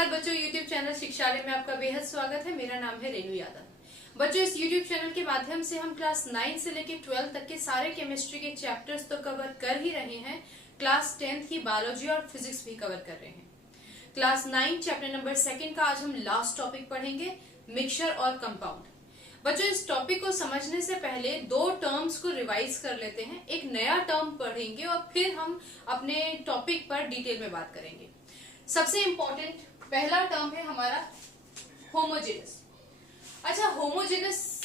नमस्कार बच्चों, YouTube channel शिक्षालय में आपका बेहद स्वागत है। मेरा नाम है रेनू यादव। बच्चों, इस YouTube चैनल के माध्यम से हम क्लास 9 से लेकर 12 तक के सारे केमिस्ट्री के चैप्टर्स तो कवर कर ही रहे हैं, क्लास 10 की बायोलॉजी और फिजिक्स भी कवर कर रहे हैं। क्लास 9 चैप्टर नंबर 2 का आज हम लास्ट टॉपिक पढ़ेंगे, मिक्सचर और कंपाउंड। बच्चों, इस टॉपिक को समझने से पहले दो टर्म्स को रिवाइज कर लेते हैं। एक नया टर्म पढ़ेंगे और फिर हम अपने टॉपिक पर डिटेल में बात करेंगे। सबसे इंपॉर्टेंट पहला टर्म है हमारा होमोजेनस। अच्छा, होमोजेनस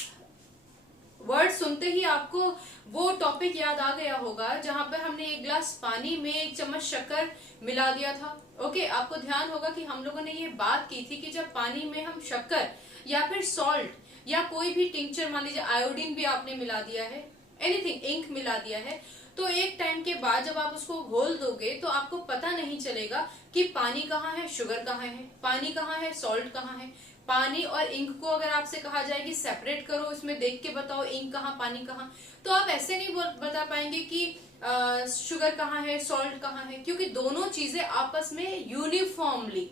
वर्ड सुनते ही आपको वो टॉपिक याद आ गया होगा जहां पर हमने एक गिलास पानी में 1 चम्मच शक्कर मिला दिया था। ओके, आपको ध्यान होगा कि हम लोगों ने ये बात की थी कि जब पानी में हम शक्कर या फिर सॉल्ट या कोई भी टिंचर, मान लीजिए आयोडीन भी आपने मिला दिया है, एनीथिंग, इंक मिला दिया है, तो एक टाइम के बाद जब आप उसको घोल दोगे तो आपको पता नहीं चलेगा कि पानी कहाँ है, शुगर कहाँ है, पानी कहाँ है, सॉल्ट कहाँ है। पानी और इंक को अगर आपसे कहा जाए कि सेपरेट करो, इसमें देख के बताओ इंक कहाँ पानी कहाँ, तो आप ऐसे नहीं बता पाएंगे कि शुगर कहाँ है, सॉल्ट कहाँ है, क्योंकि दोनों चीजें आपस में यूनिफॉर्मली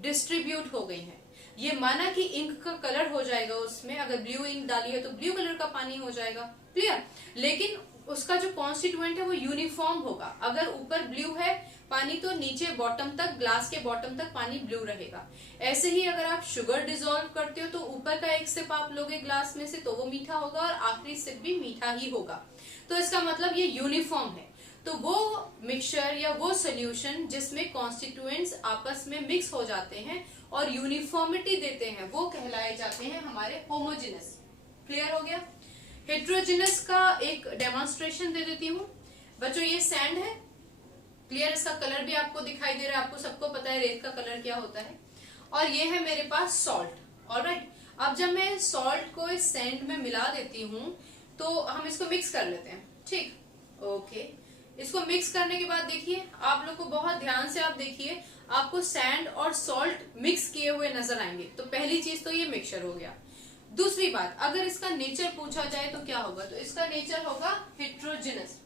डिस्ट्रीब्यूट हो गई हैं। ये माना कि इंक का कलर हो जाएगा, उसमें अगर ब्लू इंक डाली है तो ब्लू कलर का पानी हो जाएगा, क्लियर। लेकिन उसका जो कॉन्स्टिट्यूएंट है वो यूनिफॉर्म होगा। अगर ऊपर ब्लू है पानी तो नीचे बॉटम तक, ग्लास के बॉटम तक पानी ब्लू रहेगा। ऐसे ही अगर आप शुगर डिसॉल्व करते हो तो ऊपर का एक सिप आप लोगे ग्लास में से तो वो मीठा होगा और आखिरी सिप भी मीठा ही होगा। तो इसका मतलब ये यूनिफॉर्म है। तो वो मिक्सचर या वो सोल्यूशन जिसमें कॉन्स्टिट्यूएंट्स आपस में मिक्स हो जाते हैं और यूनिफॉर्मिटी देते हैं, वो कहलाए जाते हैं हमारे होमोजेनस। क्लियर हो गया। हेट्रोजेनस का एक डेमोन्स्ट्रेशन दे देती हूँ बच्चों। ये सैंड है, क्लियर। इसका कलर भी आपको दिखाई दे रहा है, आपको सबको पता है रेत का कलर क्या होता है। और ये है मेरे पास सॉल्ट। ऑलराइट, अब जब मैं सॉल्ट को इस सैंड में मिला देती हूँ तो हम इसको मिक्स कर लेते हैं, ठीक। ओके, इसको मिक्स करने के बाद देखिए, आप लोग को बहुत ध्यान से आप देखिए, आपको सैंड और सॉल्ट मिक्स किए हुए नजर आएंगे। तो पहली चीज तो ये मिक्सचर हो गया। दूसरी बात, अगर इसका नेचर पूछा जाए तो क्या होगा, तो इसका नेचर होगा हेट्रोजेनस।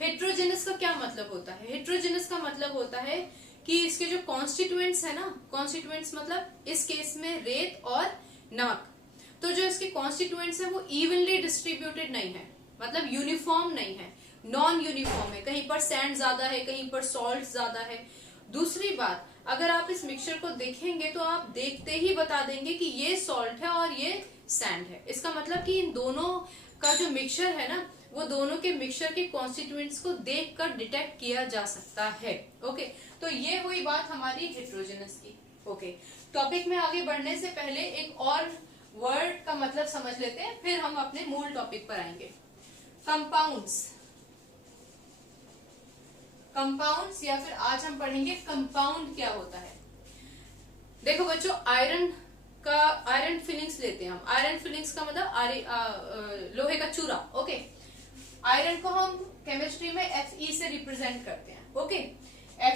हेट्रोजेनस का क्या मतलब होता है? हेट्रोजेनस का मतलब होता है कि इसके जो कॉन्स्टिट्यूएंट्स है ना, कॉन्स्टिट्यूएंट्स मतलब इस केस में रेत और नमक, तो जो इसके कॉन्स्टिट्यूएंट्स है वो इवनली डिस्ट्रीब्यूटेड नहीं है, मतलब यूनिफॉर्म नहीं है, नॉन यूनिफॉर्म है। कहीं पर सैंड ज्यादा है, कहीं पर सॉल्ट ज्यादा है। दूसरी बात, अगर आप इस मिक्सचर को देखेंगे तो आप देखते ही बता देंगे कि ये सॉल्ट है और ये सैंड है। इसका मतलब कि इन दोनों का जो मिक्सचर है ना, वो दोनों के मिक्सचर के कॉन्स्टिट्यूएंट्स को देखकर डिटेक्ट किया जा सकता है। ओके, तो ये हुई बात हमारी हेट्रोजेनस की। ओके, टॉपिक में आगे बढ़ने से पहले एक और वर्ड का मतलब समझ लेते हैं, फिर हम अपने मूल टॉपिक पर आएंगे। कंपाउंड्स। कंपाउंड्स या फिर आज हम पढ़ेंगे कंपाउंड क्या होता है। देखो बच्चों, आयरन फिलिंग्स लेते हैं हम। आयरन फिलिंग्स का मतलब लोहे का चूरा। ओके, आयरन को हम केमिस्ट्री में Fe से रिप्रेजेंट करते हैं। ओके,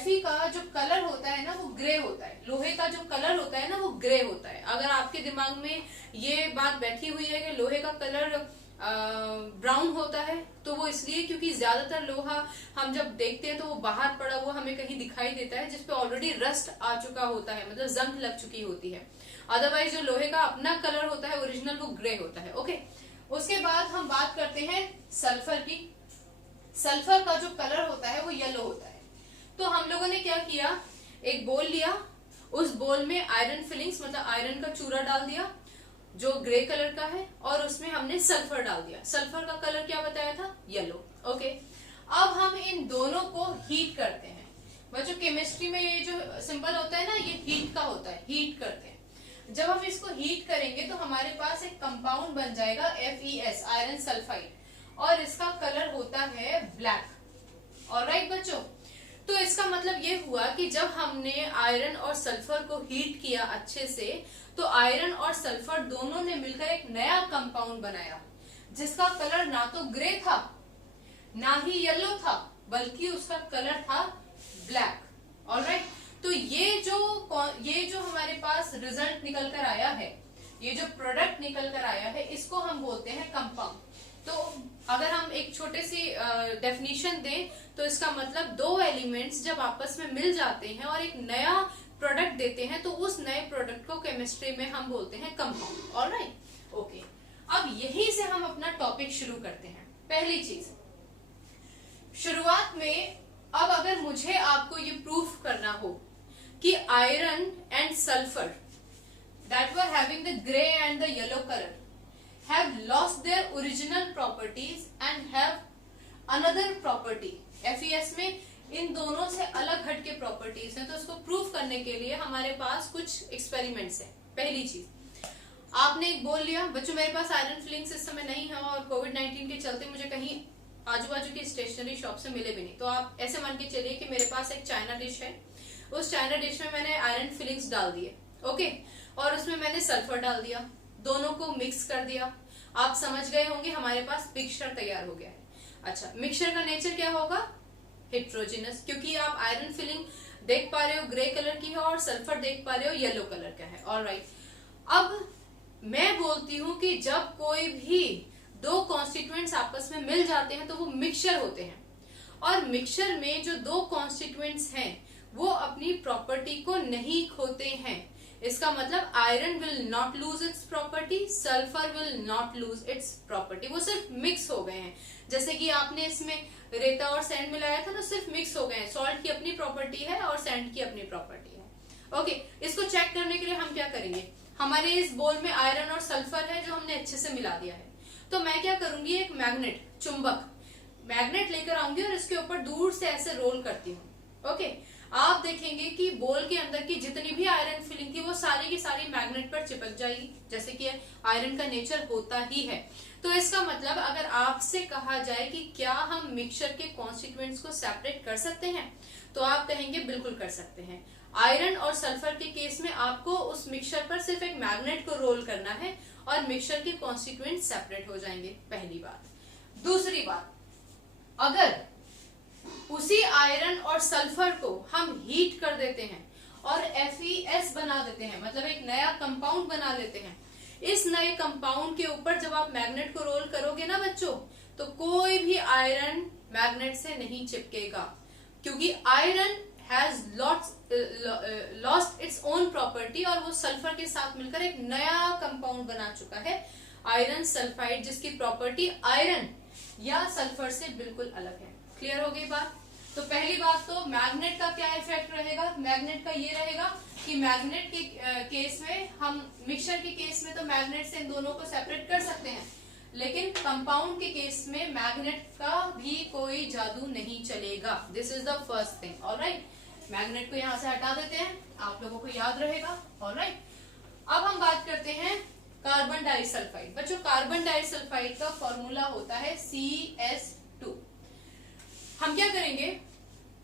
Fe का जो कलर होता है ना वो ग्रे होता है। लोहे का जो कलर होता है ना वो ग्रे होता है। अगर आपके दिमाग में ये बात बैठी हुई है कि लोहे का कलर ब्राउन होता है, तो वो इसलिए क्योंकि ज्यादातर लोहा हम जब देखते हैं तो वो बाहर पड़ा हुआ हमें कहीं दिखाई देता है, जिसपे ऑलरेडी रस्ट आ चुका होता है, मतलब जंग लग चुकी होती है। अदरवाइज जो लोहे का अपना कलर होता है ओरिजिनल, वो ग्रे होता है। ओके, उसके बाद हम बात करते हैं सल्फर की। सल्फर का जो कलर होता है वो येलो होता है। तो हम लोगों ने क्या किया, एक बोल लिया, उस बोल में आयरन फिलिंग्स मतलब आयरन का चूरा डाल दिया जो ग्रे कलर का है, और उसमें हमने सल्फर डाल दिया। सल्फर का कलर क्या बताया था, येलो। ओके, अब हम इन दोनों को हीट करते हैं। बच्चों, केमिस्ट्री में ये जो सिंबल होता है ना, ये हीट का होता है, हीट करते हैं। जब हम इसको हीट करेंगे तो हमारे पास एक कंपाउंड बन जाएगा FeS, आयरन सल्फाइड, और इसका कलर होता है ब्लैक। ऑलराइट बच्चों, तो इसका मतलब ये हुआ कि जब हमने आयरन और सल्फर को हीट किया अच्छे से, तो आयरन और सल्फर दोनों ने मिलकर एक नया कंपाउंड बनाया, जिसका कलर ना तो ग्रे था ना ही येलो था, बल्कि उसका कलर था ब्लैक। ऑलराइट, तो ये जो हमारे पास रिजल्ट निकल कर आया है, ये जो प्रोडक्ट निकल कर आया है, इसको हम बोलते हैं कंपाउंड। तो अगर हम एक छोटे सी डेफिनेशन दें तो इसका मतलब दो एलिमेंट्स जब आपस में मिल जाते हैं और एक नया प्रोडक्ट देते हैं तो उस नए प्रोडक्ट को केमिस्ट्री में हम बोलते हैं कंपाउंड। Alright, okay. अब यहीं से हम अपना टॉपिक शुरू करते हैं। पहली चीज, शुरुआत में अब अगर मुझे आपको ये प्रूफ करना हो कि iron and sulphur that were having the grey and the yellow colour have lost their original properties and have another property, FeS में इन दोनों से अलग हट के प्रॉपर्टीज हैं, तो इसको प्रूफ करने के लिए हमारे पास कुछ एक्सपेरिमेंट्स हैं। पहली चीज, आपने एक बोल लिया बच्चों मेरे पास आयरन फिलिंग्स इस समय नहीं है और कोविड-19 के चलते मुझे कहीं आजू बाजू की स्टेशनरी शॉप से मिले भी नहीं, तो आप ऐसे मान के चलिए कि मेरे पास एक चाइना डिश है, उस चाइना डिश में मैंने आयरन फिलिंग्स डाल दिए, ओके, और उसमें मैंने सल्फर डाल दिया, दोनों को मिक्स कर दिया। आप समझ गए होंगे हमारे पास मिक्सचर तैयार हो गया है। अच्छा, मिक्सचर का नेचर क्या होगा? हेट्रोजिनस, क्योंकि आप आयरन फिलिंग देख पा रहे हो ग्रे कलर की है और सल्फर देख पा रहे हो येलो कलर का है। ऑलराइट, अब मैं बोलती हूं कि जब कोई भी दो कॉन्स्टिट्यूएंट्स आपस में मिल जाते हैं तो वो मिक्सचर होते हैं, और मिक्सचर में जो दो कॉन्स्टिट्यूएंट्स हैं वो अपनी प्रॉपर्टी को नहीं खोते हैं। इसका मतलब iron will not lose its property, sulphur will not lose its property, वो सिर्फ मिक्स हो गए हैं। जैसे कि आपने इसमें रेता और सैंड मिलाया था ना, सिर्फ मिक्स हो गए हैं। सॉल्ट की अपनी प्रॉपर्टी है और सैंड की अपनी प्रॉपर्टी है। ओके, इसको चेक करने के लिए हम क्या करेंगे, हमारे इस बोल में आयरन और सल्फर है जो हमने अच्छे से मिला दिया है, तो मैं क्या करूंगी, एक मैग्नेट, चुंबक मैग्नेट लेकर आऊंगी और इसके ऊपर दूर से ऐसे रोल करती हूँ। ओके, आप देखेंगे कि बोल के अंदर की जितनी भी आयरन फिलिंग थी वो सारी की सारी मैग्नेट पर चिपक जाएगी, जैसे कि आयरन का नेचर होता ही है। तो इसका मतलब अगर आपसे कहा जाए कि क्या हम मिक्सचर के कॉन्स्टिट्यूएंट्स को सेपरेट कर सकते हैं, तो आप कहेंगे बिल्कुल कर सकते हैं। आयरन और सल्फर के केस में आपको उस मिक्सचर पर सिर्फ एक मैग्नेट को रोल करना है और मिक्सचर के कॉन्स्टिट्यूएंट सेपरेट हो जाएंगे, पहली बात। दूसरी बात, अगर उसी आयरन और सल्फर को हम हीट कर देते हैं और FeS बना देते हैं, मतलब एक नया कंपाउंड बना लेते हैं, इस नए कंपाउंड के ऊपर जब आप मैग्नेट को रोल करोगे ना बच्चों, तो कोई भी आयरन मैग्नेट से नहीं चिपकेगा, क्योंकि iron has lost its own property और वो सल्फर के साथ मिलकर एक नया कंपाउंड बना चुका है, आयरन सल्फाइड, जिसकी प्रॉपर्टी आयरन या सल्फर से बिल्कुल अलग है। क्लियर हो गई बात? तो पहली बात तो मैग्नेट का क्या इफेक्ट रहेगा, मैग्नेट का ये रहेगा कि मैग्नेट के केस में, हम मिक्सचर के केस में तो मैग्नेट से इन दोनों को सेपरेट कर सकते हैं, लेकिन कंपाउंड के केस में मैग्नेट का भी कोई जादू नहीं चलेगा। This is the first thing. Alright, magnet को यहाँ से हटा देते हैं, आप लोगों को याद रहेगा। ऑलराइट, अब हम बात करते हैं कार्बन डाइसल्फाइड। बच्चों, कार्बन डाइसल्फाइड का फॉर्मूला होता है CS2। हम क्या करेंगे,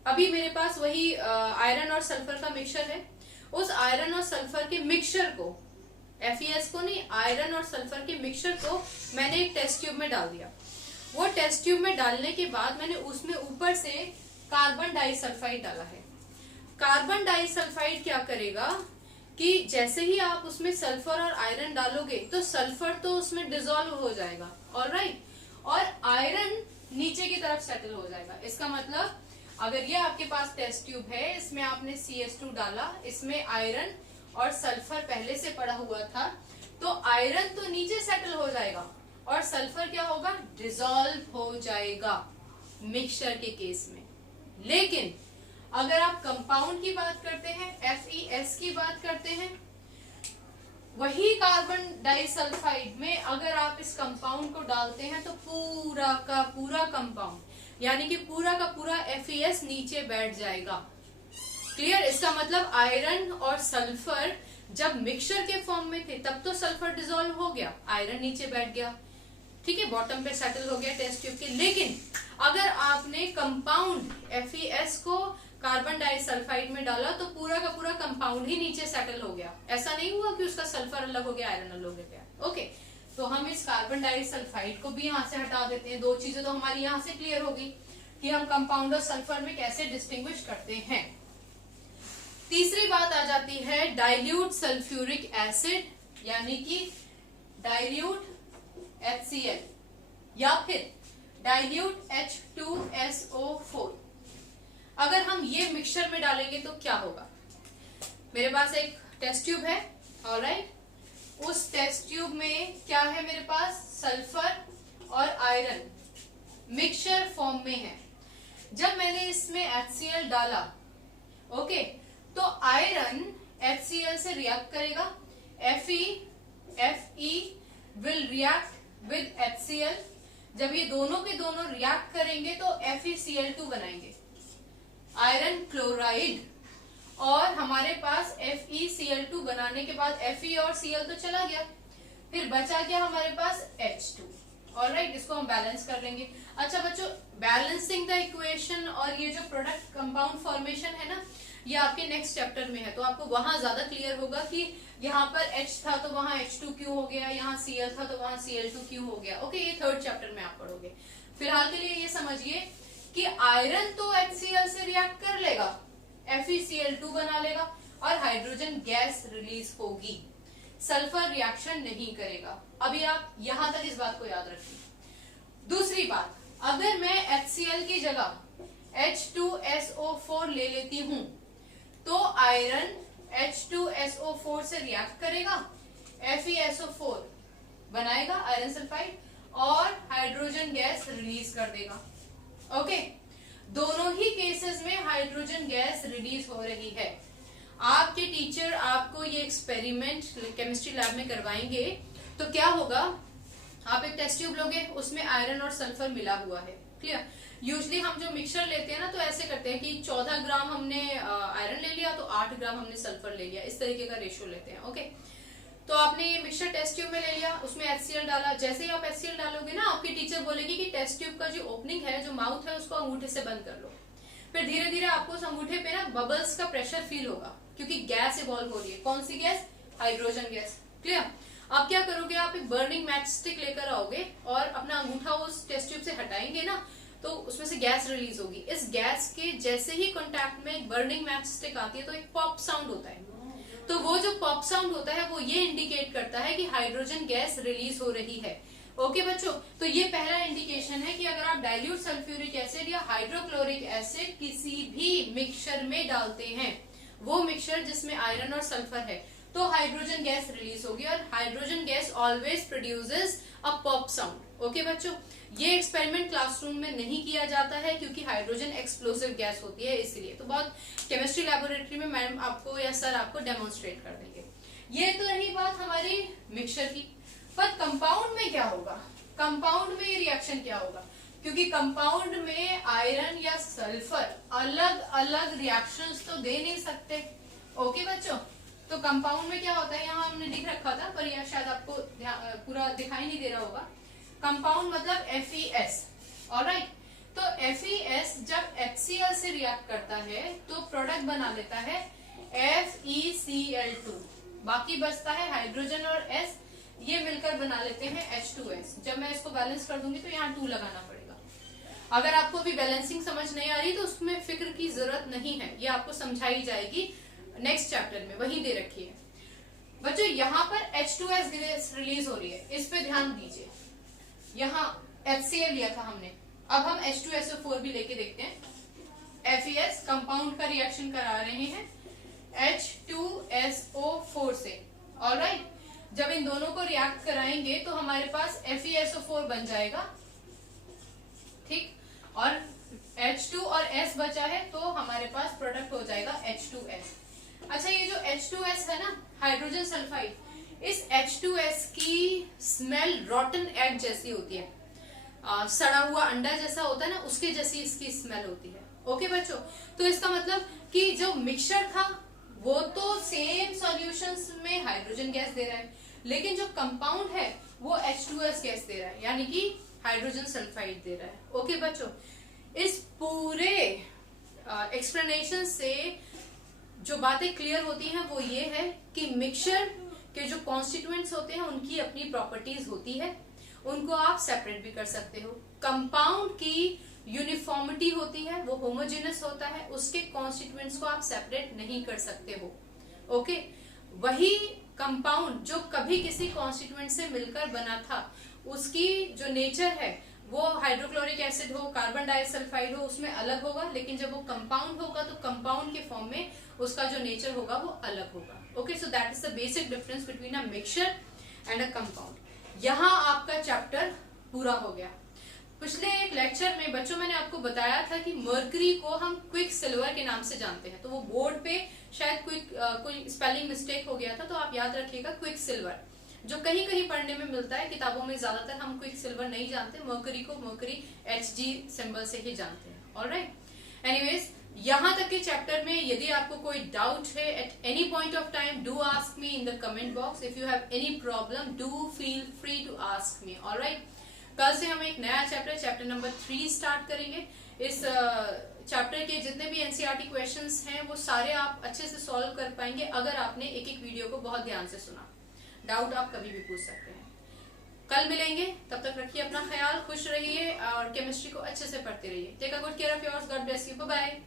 अभी मेरे पास वही आयरन और सल्फर का मिक्सचर है, उस आयरन और सल्फर के मिक्सचर को, FeS को नहीं, आयरन और सल्फर के मिक्सचर को मैंने एक टेस्ट ट्यूब में डाल दिया। वो टेस्ट ट्यूब में डालने के बाद मैंने उसमें ऊपर से कार्बन डाइसल्फाइड डाला है। कार्बन डाइसल्फाइड क्या करेगा कि जैसे ही आप उसमें सल्फर और आयरन डालोगे तो सल्फर तो उसमें डिसॉल्व हो जाएगा, ऑलराइट, और आयरन नीचे की तरफ सेटल हो जाएगा। इसका मतलब अगर ये आपके पास टेस्ट ट्यूब है, इसमें आपने CS2 डाला, इसमें आयरन और सल्फर पहले से पड़ा हुआ था, तो आयरन तो नीचे सेटल हो जाएगा और सल्फर क्या होगा, डिसॉल्व हो जाएगा मिक्सचर के केस में। लेकिन अगर आप कंपाउंड की बात करते हैं, FeS की बात करते हैं, वही कार्बन डाइसल्फाइड में अगर आप इस कंपाउंड को डालते हैं तो पूरा का पूरा कंपाउंड, यानी कि पूरा का पूरा FeS नीचे बैठ जाएगा। क्लियर? इसका मतलब आयरन और सल्फर जब मिक्सचर के फॉर्म में थे तब तो सल्फर डिसॉल्व हो गया, आयरन नीचे बैठ गया, ठीक है, बॉटम पे सेटल हो गया टेस्ट ट्यूब के। लेकिन अगर आपने कंपाउंड FeS को कार्बन डाइसल्फाइड में डाला तो पूरा का पूरा कंपाउंड ही नीचे सेटल हो गया। ऐसा नहीं हुआ कि उसका सल्फर अलग हो गया, आयरन अलग हो गया। ओके, तो हम इस कार्बन डाइसल्फाइड को भी यहाँ से हटा देते हैं। दो चीजें तो हमारी यहाँ से क्लियर होगी कि हम कंपाउंड और सल्फर में कैसे डिस्टिंग्विश करते हैं। तीसरी बात आ जाती है डाइल्यूट सल्फ्यूरिक एसिड, यानी कि डाइल्यूट HCl या फिर डाइल्यूट H2SO4। अगर हम ये मिक्सचर में डालेंगे तो क्या होगा, मेरे पास एक टेस्ट ट्यूब है, ऑलराइट। उस टेस्ट ट्यूब में क्या है मेरे पास, सल्फर और आयरन मिक्सचर फॉर्म में है। जब मैंने इसमें HCl डाला, ओके, तो आयरन HCl से रिएक्ट करेगा, Fe will react with HCl। जब ये दोनों के दोनों रिएक्ट करेंगे तो FeCl2 बनाएंगे, आयरन क्लोराइड। और हमारे पास FeCl2 बनाने के बाद Fe और Cl तो चला गया, फिर बचा क्या हमारे पास H2। ऑलराइट, इसको हम बैलेंस कर लेंगे। अच्छा बच्चों, बैलेंसिंग द इक्वेशन और ये जो प्रोडक्ट कंपाउंड फॉर्मेशन है ना, ये आपके नेक्स्ट चैप्टर में है, तो आपको वहां ज्यादा क्लियर होगा कि यहाँ पर H था तो वहां H2 क्यों हो गया, यहाँ Cl था तो वहां Cl2 क्यों हो गया। ओके, ये थर्ड चैप्टर में आप पढ़ोगे। फिलहाल के लिए ये समझिए कि आयरन तो HCl से रिएक्ट कर लेगा, FeCl2 बना लेगा और हाइड्रोजन गैस रिलीज होगी, सल्फर रिएक्शन नहीं करेगा। अभी आप यहां तक इस बात को याद रखिए। दूसरी बात, अगर मैं HCl की जगह H2SO4 ले लेती हूं तो आयरन H2SO4 से रिएक्ट करेगा, FeSO4 बनाएगा आयरन सल्फाइड और हाइड्रोजन गैस रिलीज कर देगा। ओके, दोनों ही केसेस में हाइड्रोजन गैस रिलीज हो रही है। आपके टीचर आपको ये एक्सपेरिमेंट केमिस्ट्री लैब में करवाएंगे तो क्या होगा, आप एक टेस्ट ट्यूब लोगे, उसमें आयरन और सल्फर मिला हुआ है, क्लियर। यूजली हम जो मिक्सचर लेते हैं ना, तो ऐसे करते हैं कि 14 ग्राम हमने आयरन ले लिया तो 8 ग्राम हमने सल्फर ले लिया, इस तरीके का रेशियो लेते हैं। ओके, तो आपने ये मिक्सचर टेस्ट ट्यूब में ले लिया, उसमें HCl डाला। जैसे ही आप HCl डालोगे ना, आपकी टीचर बोलेगी कि टेस्ट ट्यूब का जो ओपनिंग है, जो माउथ है, उसको अंगूठे से बंद कर लो। फिर धीरे धीरे आपको उस अंगूठे पे ना बबल्स का प्रेशर फील होगा, क्योंकि गैस इवॉल्व हो रही है। कौन सी गैस, हाइड्रोजन गैस, क्लियर। आप क्या करोगे, आप एक बर्निंग मैच स्टिक लेकर आओगे और अपना अंगूठा उस टेस्ट ट्यूब से हटाएंगे ना, तो उसमें से गैस रिलीज होगी। इस गैस के जैसे ही कांटेक्ट में बर्निंग मैच स्टिक आती है तो एक पॉप साउंड होता है, तो वो जो पॉप साउंड होता है वो ये इंडिकेट करता है कि हाइड्रोजन गैस रिलीज हो रही है। ओके बच्चों, तो ये पहला इंडिकेशन है कि अगर आप डाइल्यूट सल्फ्यूरिक एसिड या हाइड्रोक्लोरिक एसिड किसी भी मिक्सचर में डालते हैं, वो मिक्सचर जिसमें आयरन और सल्फर है, तो हाइड्रोजन गैस रिलीज होगी और hydrogen gas always produces a pop sound. Okay बच्चों, ये एक्सपेरिमेंट क्लासरूम में नहीं किया जाता है क्योंकि हाइड्रोजन एक्सप्लोसिव गैस होती है, इसलिए। तो बहुत केमिस्ट्री लैबोरेटरी में मैडम आपको या सर आपको डेमोन्स्ट्रेट कर देंगे। ये तो रही बात हमारी मिक्सचर की। पर कंपाउंड में क्या होगा, कंपाउंड में ये रिएक्शन क्या होगा, क्योंकि कंपाउंड में आयरन या सल्फर अलग अलग रिएक्शंस तो दे नहीं सकते। ओके बच्चों, तो कंपाउंड में क्या होता है, यहाँ हमने लिख रखा था पर यह शायद आपको पूरा दिखाई नहीं दे रहा होगा। कंपाउंड मतलब FeS, ऑलराइट। तो FeS जब HCl से रिएक्ट करता है तो प्रोडक्ट बना लेता है FeCl2, बाकी बचता है हाइड्रोजन और S, ये मिलकर बना लेते हैं H2S। जब मैं इसको बैलेंस कर दूंगी तो यहाँ 2 लगाना पड़ेगा। अगर आपको अभी बैलेंसिंग समझ नहीं आ रही तो उसमें फिक्र की जरूरत नहीं है, ये आपको समझाई जाएगी नेक्स्ट चैप्टर में, वही दे रखी है। बच्चों यहाँ पर H2S गैस रिलीज हो रही है, इस पे ध्यान दीजिए। यहाँ HCl लिया था हमने, अब हम H2SO4 भी लेके देखते हैं। FeS कंपाउंड का रिएक्शन करा रहे हैं H2SO4 से, ऑलराइट। जब इन दोनों को रिएक्ट कराएंगे तो हमारे पास FeSO4 बन जाएगा, ठीक, और H2 और S बचा है तो हमारे पास प्रोडक्ट हो जाएगा H2S। अच्छा, ये जो H2S है ना, हाइड्रोजन सल्फाइड, इस H2S की स्मेल रॉटन एग जैसी होती है, सड़ा हुआ अंडा जैसा होता है ना, उसके जैसी इसकी स्मेल होती है। ओके बच्चों, तो इसका मतलब कि जो मिक्सचर था वो तो सेम सॉल्यूशंस में हाइड्रोजन गैस दे रहा है, लेकिन जो कंपाउंड है वो H2S गैस दे रहा है, यानी कि हाइड्रोजन सल्फाइड दे रहा है। ओके बच्चों, इस पूरे एक्सप्लेनेशन से जो बातें क्लियर होती हैं वो ये है कि मिक्सचर के जो कॉन्स्टिट्यूएंट्स होते हैं उनकी अपनी प्रॉपर्टीज होती है, उनको आप सेपरेट भी कर सकते हो। कंपाउंड की यूनिफॉर्मिटी होती है, वो होमोजेनस होता है, उसके कॉन्स्टिट्यूएंट्स को आप सेपरेट नहीं कर सकते हो। ओके, वही कंपाउंड जो कभी किसी कॉन्स्टिट्यूएंट से मिलकर बना था, उसकी जो नेचर है वो हाइड्रोक्लोरिक एसिड हो, कार्बन डाइसल्फाइड हो, उसमें अलग होगा, लेकिन जब वो कंपाउंड होगा तो कंपाउंड के फॉर्म में उसका जो नेचर होगा वो अलग होगा। Okay, so that is the basic difference between a mixture and a compound. यहाँ आपका चैप्टर पूरा हो गया। पिछले एक लेक्चर में बच्चों मैंने आपको बताया था कि मर्करी को हम क्विक सिल्वर के नाम से जानते हैं, तो वो बोर्ड पे शायद कोई स्पेलिंग मिस्टेक हो गया था, तो आप याद रखिएगा क्विक सिल्वर, जो कहीं कहीं पढ़ने में मिलता है, किताबों में ज्यादातर हम क्विक सिल्वर नहीं जानते, मर्करी को मर्करी HG सिंबल से ही जानते हैं। ऑलराइट, एनीवेज यहाँ तक के चैप्टर में यदि आपको कोई डाउट है at any point of time, do ask me in the comment box. If you have any problem do feel free to ask me. Alright, कल से हम एक नया चैप्टर नंबर 3 स्टार्ट करेंगे। इस चैप्टर के जितने भी एनसीईआरटी क्वेश्चंस हैं वो सारे आप अच्छे से सॉल्व कर पाएंगे अगर आपने एक एक वीडियो को बहुत ध्यान से सुना। डाउट आप कभी भी पूछ सकते हैं। कल मिलेंगे, तब तक रखिए अपना ख्याल, खुश रहिए और केमिस्ट्री को अच्छे से पढ़ते रहिए। Take a good care of yours, God bless you, bye bye.